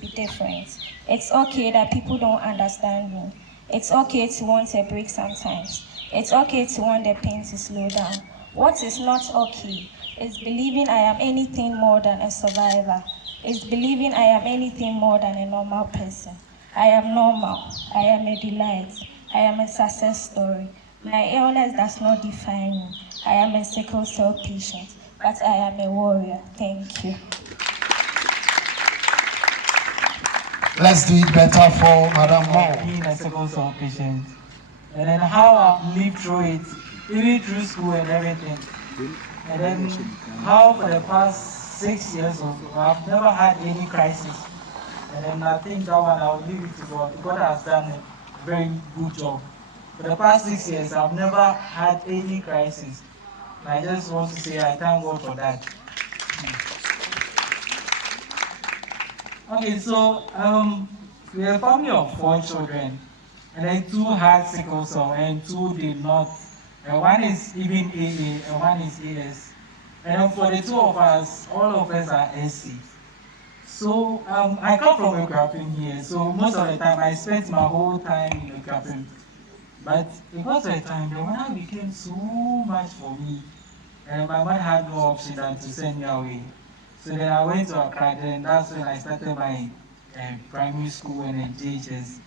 be different. It's okay that people don't understand me. It's okay to want a break sometimes. It's okay to want the pain to slow down. What is not okay is believing I am anything more than a survivor. It's believing I am anything more than a normal person. I am normal. I am a delight. I am a success story. My illness does not define me. I am a sickle cell patient, but I am a warrior. Thank you. Let's do it better for Madam Mo. Being a sickle cell patient, and then how I've lived through it, even through school and everything. And then how for the past 6 years or so, I've never had any crisis. And then I think that one I'll leave it to God. God has done a very good job. For the past 6 years, I've never had any crisis. And I just want to say I thank God for that. Okay, so we're a family of 4 children, and then 2 had sickle cell and 2 did not. And one is even AA and one is AS. And then for the 2 of us, all of us are SC. So I come from Ekrapim here, so most of the time I spent my whole time in Ekrapim. But it got to a time the weather became so much for me, and my mother had no option than to send me away. So then I went to Accra, and that's when I started my primary school and then JHS.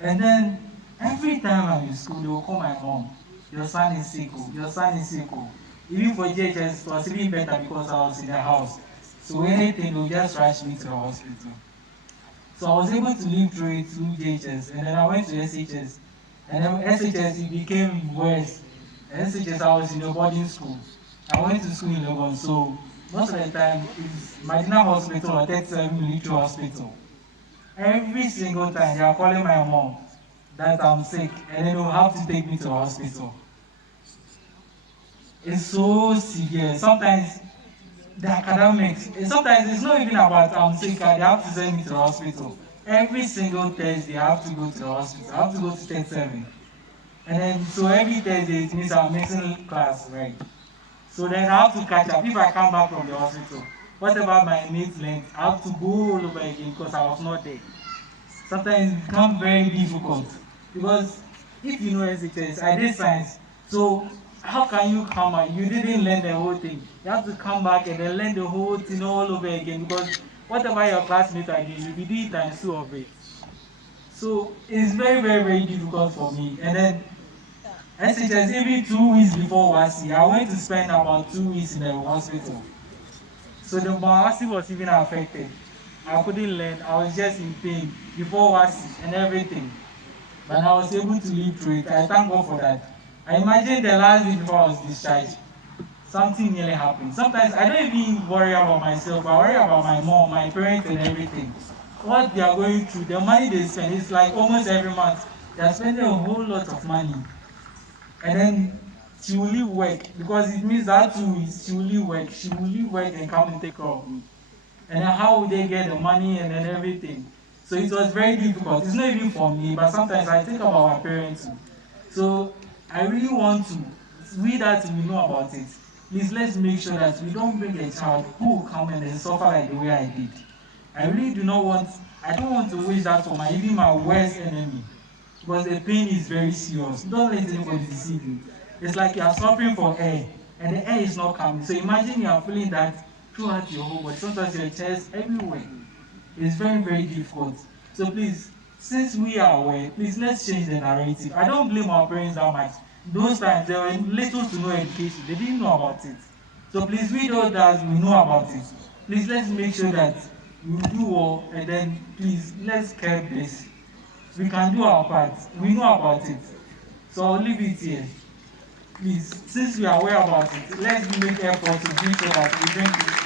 And then every time I'm in school, they will call my mom, your son is Sickle, your son is Sickle. Even for JHS, it was even better because I was in the house. So anything, they'll just rush me to the hospital. So I was able to live through it through JHS, and then I went to SHS. And then SHS, it became worse. SHS, I was in a boarding school. I went to school in Legon, so most of the time it's Medina Hospital or 37 Military Hospital. Every single time they are calling my mom that I'm sick, and then they'll have to take me to the hospital. It's so severe. Sometimes the academics, sometimes it's not even about I'm sick, they have to send me to the hospital. Every single Thursday I have to go to the hospital. I have to go to 37. And then so every Thursday it means I'm missing class, right? So then I have to catch up. If I come back from the hospital, whatever my mates learned, I have to go all over again because I was not there. Sometimes it becomes very difficult because if you know SHS, I did science, so how can you come out? You didn't learn the whole thing. You have to come back and then learn the whole thing all over again because whatever your classmates are doing, you'll be doing times 2 of it. So it's very, very, very difficult for me. And then SHS, even 2 weeks before WASI, I went to spend about 2 weeks in the hospital. So the WASI was even affected. I couldn't learn. I was just in pain before WASI and everything. But I was able to live through it. I thank God for that. I imagine the last day before I was discharged, something nearly happened. Sometimes I don't even worry about myself. I worry about my mom, my parents, and everything. What they are going through, the money they spend, it's like almost every month. They are spending a whole lot of money. And then she will leave work because it means that 2 weeks she will leave work. She will leave work and come and take care of me. And then how would they get the money and then everything? So it was very difficult. It's not even for me, but sometimes I think about my parents too. So I really want to, we that we know about it, please let's make sure that we don't bring a child who will come and then suffer like the way I did. I really do not want, I don't want to wish that for my, even my worst enemy. Because the pain is very serious. Don't let anybody deceive you. It's like you are suffering for air, and the air is not coming. So imagine you are feeling that throughout your whole body, sometimes your chest, everywhere. It's very, very difficult. So please, since we are aware, please let's change the narrative. I don't blame our parents that much. Those times there were little to no education. They didn't know about it. So please, we know that we know about it. Please let's make sure that we do all, and then please let's curb this. We can do our part. We know about it. So I'll leave it here. Please, since we are aware about it, let's make effort to make sure that we bring this